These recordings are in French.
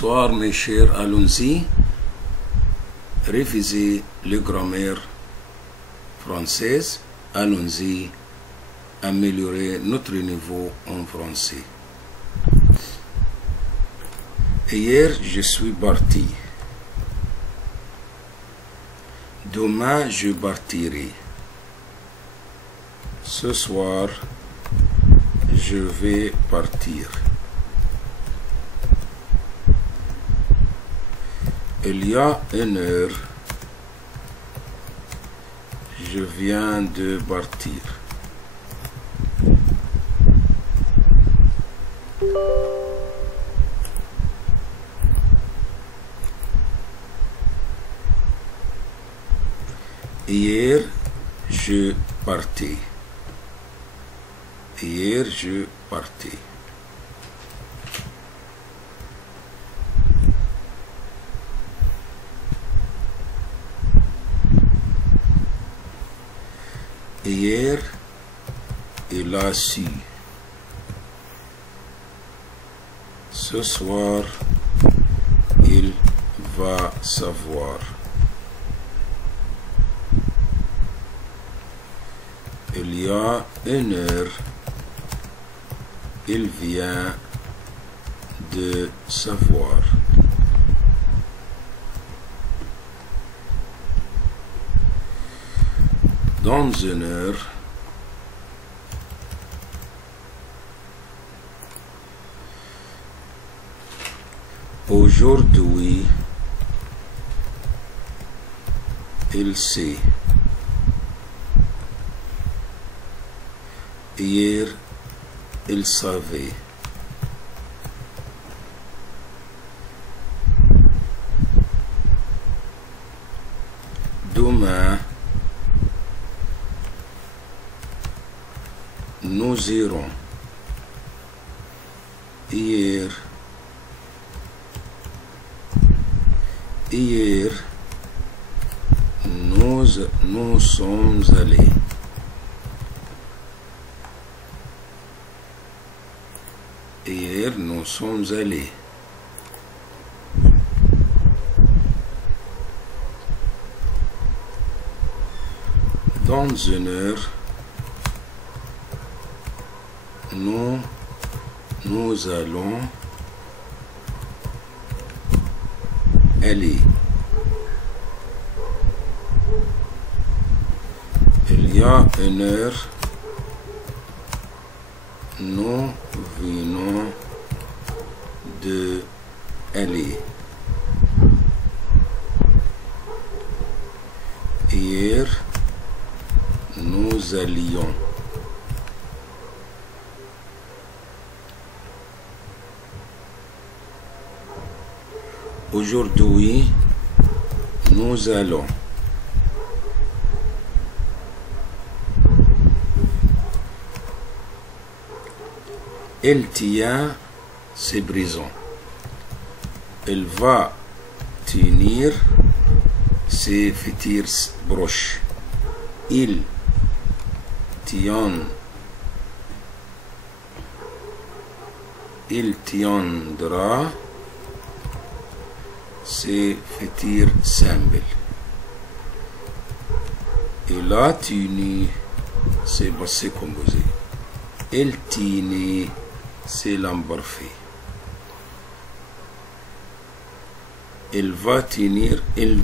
soir, mes chers, allons-y réviser le grammaire française. Allons-y améliorer notre niveau en français. Hier, je suis parti. Demain, je partirai. Ce soir, je vais partir. Il y a une heure, je viens de partir. Hier, je partais. Hier, je partais. Hier, il a su. Ce soir, il va savoir. Il y a une heure, il vient de savoir. Dans une heure, aujourd'hui, il sait. Hier, il savait. Demain, nous irons. Hier, nous sommes allés. Hier, nous sommes allés. Dans une heure, nous allons aller. Il y a une heure, nous venons de aller. Hier, nous allions. Aujourd'hui, nous allons. Elle tient ses brisons. Elle va tenir ses futures broches. Il tiendra ses futurs simples. Il a tenu ses passés composés. Elle tenait ses l'imparfait. Elle va tenir, il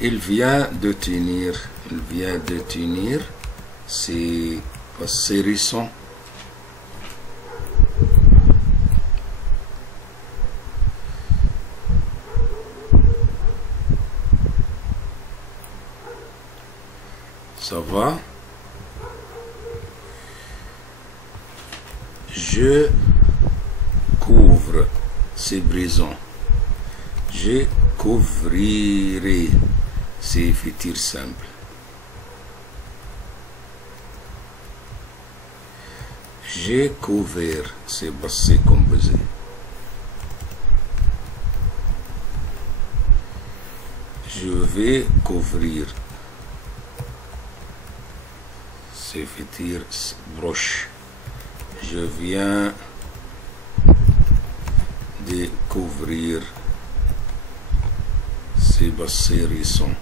vient de tenir, ses passés récents. Ça va? Je couvre ses brisons. Je couvrirai ses futurs simples. J'ai couvert ses passés composés. Je vais couvrir ses futures broches. Je viens découvrir ces bassins récents.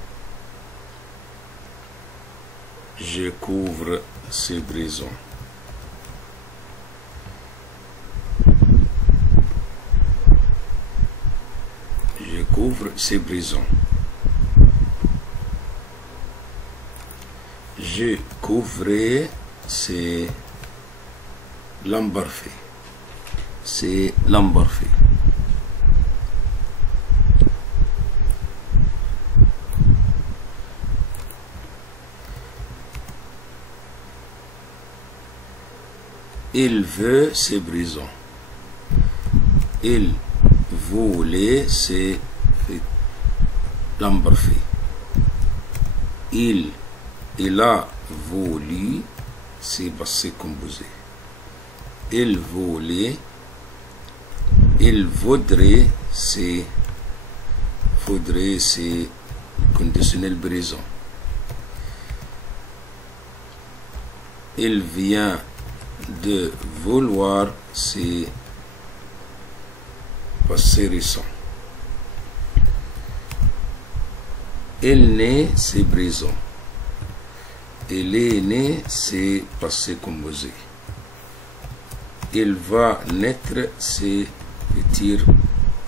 Je couvre ces brisons. Je couvre ces brisons. Je couvrais ces lambarfés. C'est lambarfé. Il veut ces brisons. Il voulait ces lambarfés. Il a voulu ces bassins composés. Il voulait, il faudrait ces conditionnels brisons. Il vient de vouloir ces passés récents. Il naît ces brisons. Il est né ces passés composés. Il va naître ces futurs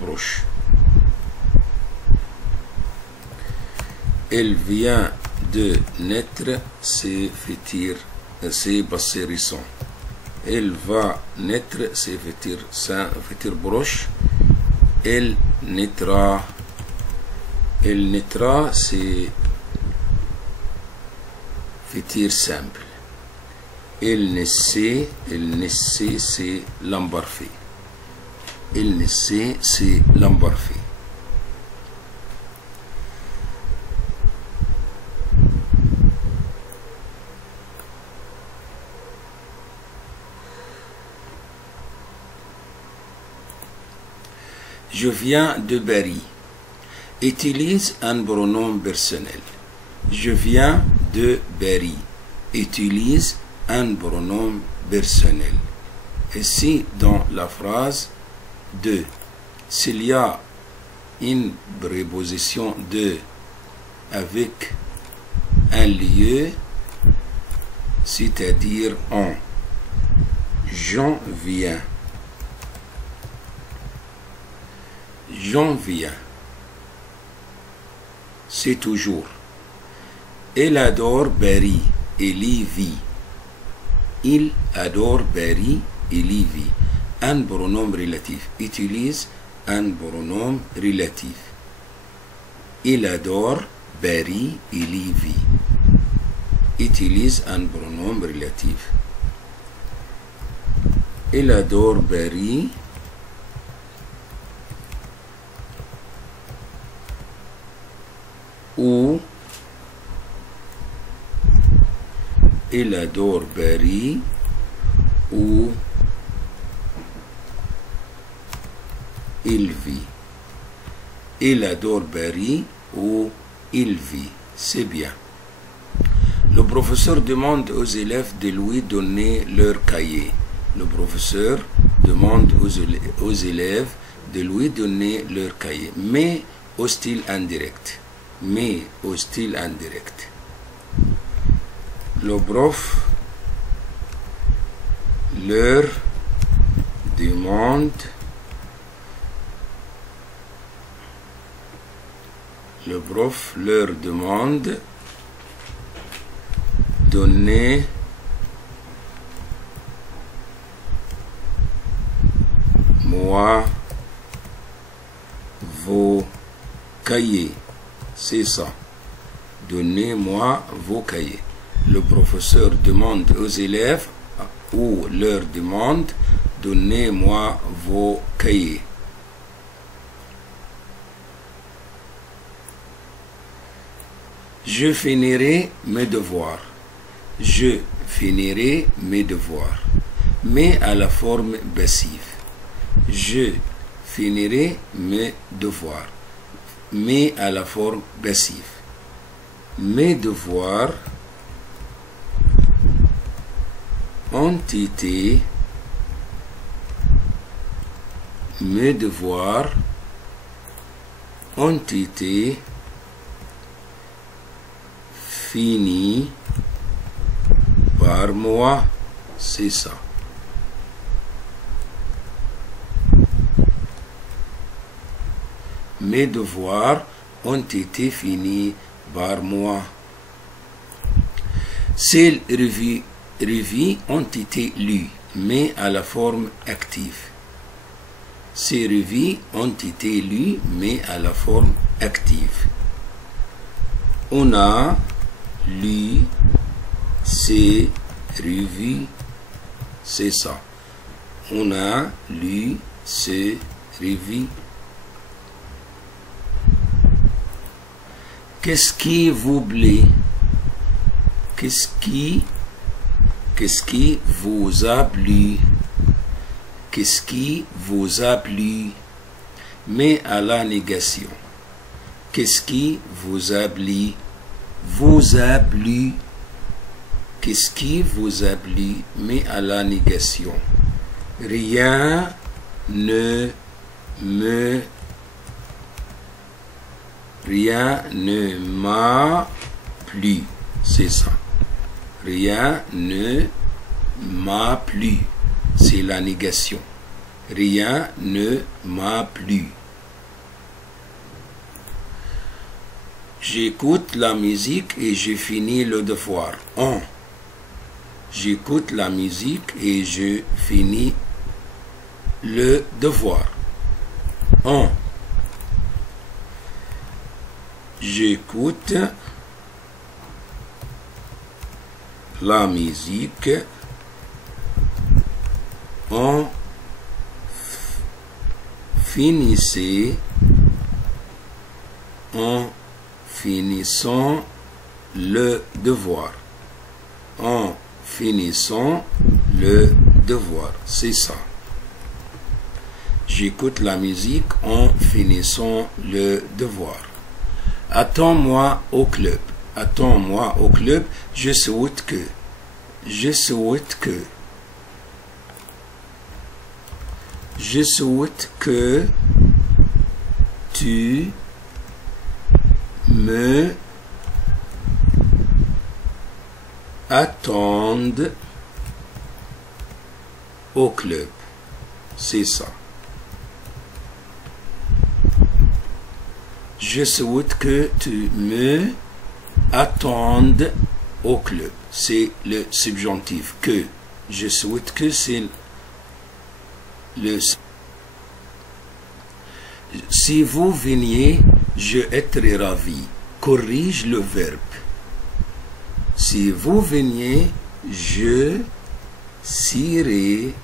proches. Il vient de naître ces passés récents. Il va naître ces futurs proches. Il naîtra ces futurs simples. Il naissait c'est l'embarfé. Il naissait c'est l'embarfé. Je viens de Paris. Utilise un pronom personnel. Je viens de Paris. Utilise un pronom personnel. Ici, dans la phrase de, s'il y a une préposition de avec un lieu, c'est-à-dire en, j'en viens. J'en viens. C'est toujours. Il adore Paris. Il y vit. Il adore Paris. Il y vit. Un pronom relatif. Utilise un pronom relatif. Il adore Paris. Il y vit. Utilise un pronom relatif. Il adore Paris. Ou il adore Paris, ou il vit. Il adore Paris, ou il vit. C'est bien. Le professeur demande aux élèves de lui donner leur cahier. Le professeur demande aux élèves de lui donner leur cahier, mais au style indirect. Mais au style indirect. Le prof leur demande donnez-moi vos cahiers. C'est ça. Donnez-moi vos cahiers. Le professeur demande aux élèves ou leur demande donnez-moi vos cahiers. Je finirai mes devoirs. Je finirai mes devoirs. Mais à la forme passive. Je finirai mes devoirs. Mais à la forme passive. Mes devoirs ont été Mes devoirs ont été finis par moi. C'est ça. Mes devoirs ont été finis par moi. Ces revues ont été lues, mais à la forme active. Ces revues ont été lues, mais à la forme active. On a lu ces revues. C'est ça. On a lu ces revues. Qu'est-ce qui vous plaît? Qu'est-ce qui vous a plu? Qu'est-ce qui vous a plu? Mais à la négation. Qu'est-ce qui vous a plu? Vous a plu. Qu'est-ce qui vous a plu? Mais à la négation. Rien ne m'a plu. C'est ça. Rien ne m'a plu. C'est la négation. Rien ne m'a plu. J'écoute la musique et je finis le devoir. J'écoute la musique et je finis le devoir. J'écoute la musique en finissant le devoir. En finissant le devoir. C'est ça. J'écoute la musique en finissant le devoir. Attends-moi au club. Attends-moi au club. Je souhaite que tu me attendes au club. C'est ça. Je souhaite que tu me attendes au club. C'est le subjonctif que. Je souhaite que c'est le. Si vous veniez, je serais ravi. Corrige le verbe. Si vous veniez, je serais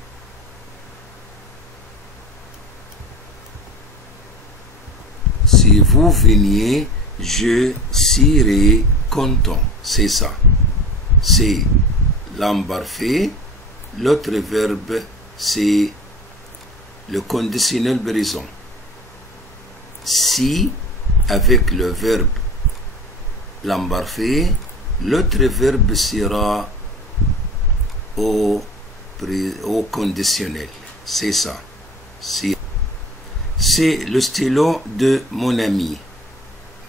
Si vous veniez, je serais content. C'est ça. C'est l'imparfait. L'autre verbe, c'est le conditionnel présent. Si, avec le verbe l'imparfait, l'autre verbe sera au conditionnel. C'est ça. C'est le stylo de mon ami.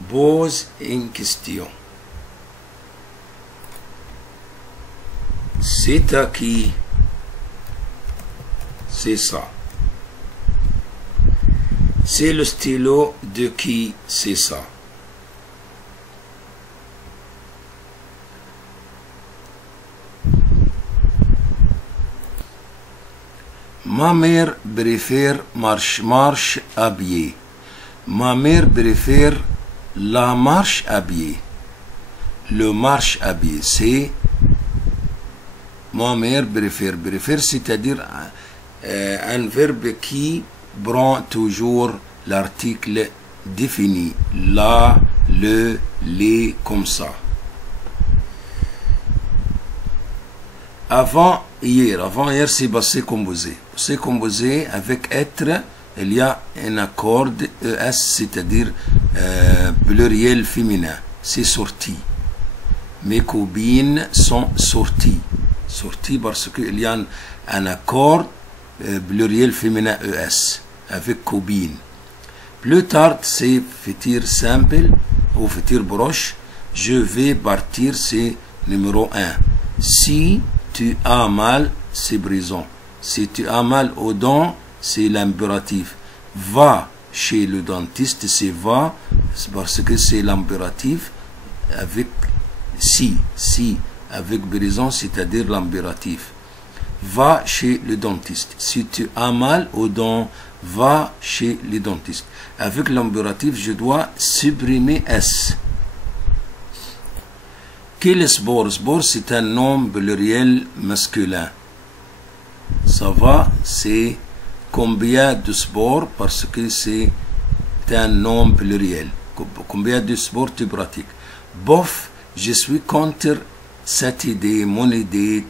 Pose une question. C'est à qui? C'est ça. C'est le stylo de qui? C'est ça. Ma mère préfère marche à pied. Ma mère préfère la marche à pied. Le marche à pied, c'est ma mère préfère. Préfère, c'est-à-dire un verbe qui prend toujours l'article défini. La, le, les, comme ça. Avant hier, c'est passé composé. C'est composé avec être, il y a un accord ES, c'est-à-dire pluriel féminin. C'est sorti. Mes copines sont sorties. Sorties parce qu'il y a un accord pluriel féminin ES. avec copine. Plus tard, c'est futur simple ou futur proche. Je vais partir, c'est numéro 1. Si tu as mal, c'est présent. Si tu as mal aux dents, c'est l'impératif. Va chez le dentiste, c'est va, parce que c'est l'impératif avec si avec présent, c'est-à-dire l'impératif. Va chez le dentiste. Si tu as mal aux dents, va chez le dentiste. Avec l'impératif, je dois supprimer S. Quel sport? Sport, c'est un nom pluriel masculin. Ça va, c'est combien de sports, parce que c'est un nom pluriel. Combien de sports tu pratiques? Bof, je suis contre cette idée, mon idée,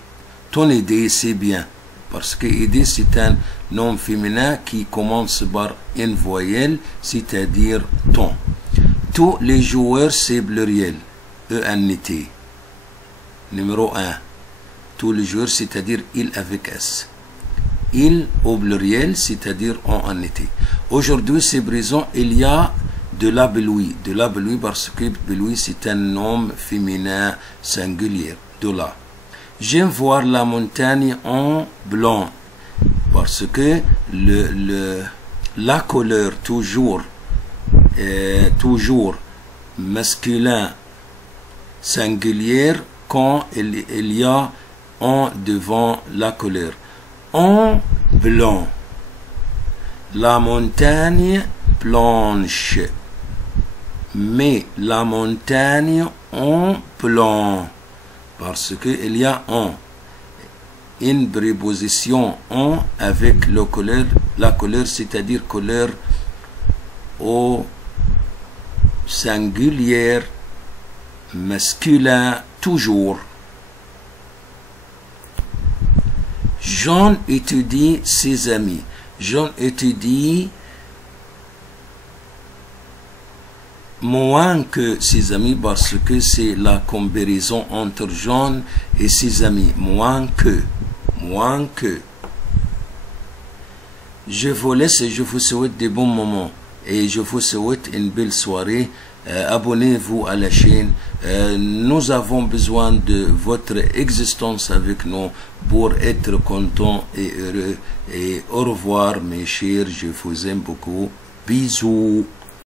ton idée, c'est bien. Parce que idée, c'est un nom féminin qui commence par une voyelle, c'est-à-dire ton. Tous les joueurs, c'est pluriel, E-N-T. Numéro 1. Tous les joueurs, c'est-à-dire il avec S. Il au pluriel, c'est-à-dire en-T. Aujourd'hui, c'est présent, il y a de la pluie. De la pluie parce que pluie, c'est un nom féminin singulier. De là. J'aime voir la montagne en blanc parce que la couleur toujours masculin singulière quand il y a en devant la couleur. En blanc. La montagne blanche. Mais la montagne en blanc. Parce qu'il y a en. Une préposition en avec la couleur, c'est-à-dire couleur au singulière, masculin, toujours. Jean étudie ses amis. Jean étudie moins que ses amis parce que c'est la comparaison entre Jean et ses amis. Moins que. Je vous laisse et je vous souhaite des bons moments et je vous souhaite une belle soirée. Abonnez-vous à la chaîne. Nous avons besoin de votre existence avec nous pour être contents et heureux. Et au revoir mes chers, je vous aime beaucoup. Bisous.